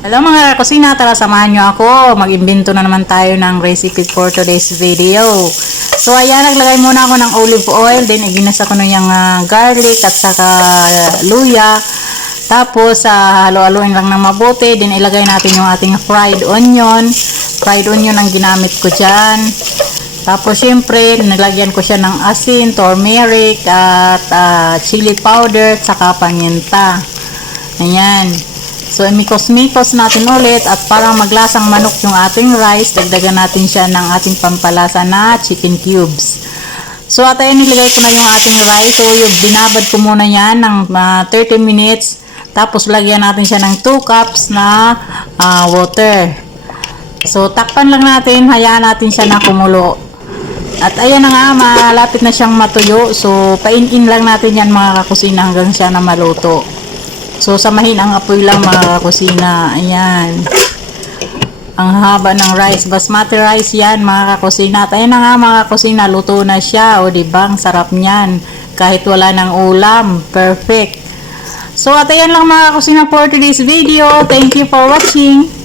Hello mga kusina, tara samahan nyo ako. Mag-imbento na naman tayo ng recipe for today's video. So ayan, naglagay muna ako ng olive oil, then iginas ako ng yung ah, garlic at saka luya. Tapos uh, halo-haloin lang ng mabuti, then ilagay natin yung ating fried onion. Fried onion ang ginamit ko dyan. Tapos syempre, nilagyan ko siya ng asin, turmeric, at ah, chili powder, at saka paminta. Ayan. So, mikos-mikos natin ulit at para maglasang manok yung ating rice, dagdagan natin siya ng ating pampalasa na chicken cubes. So, at ayan, nilagay ko na yung ating rice. So, yung binabad ko muna yan ng ah, 30 minutes. Tapos, lagyan natin siya ng 2 cups na ah, water. So, takpan lang natin, hayaan natin siya na kumulo. At ayan na nga, malapit na siyang matuyo. So, pain-in lang natin yan mga kakusina hanggang siya na maluto. So, samahin ang apoy lang mga kakusina. Ayan. Ang haba ng rice. Basmati rice yan mga kakusina. At ayan na nga mga kakusina, luto na siya. O diba, ang sarap niyan. Kahit wala ng ulam. Perfect. So, at ayan lang mga kakusina for today's video. Thank you for watching.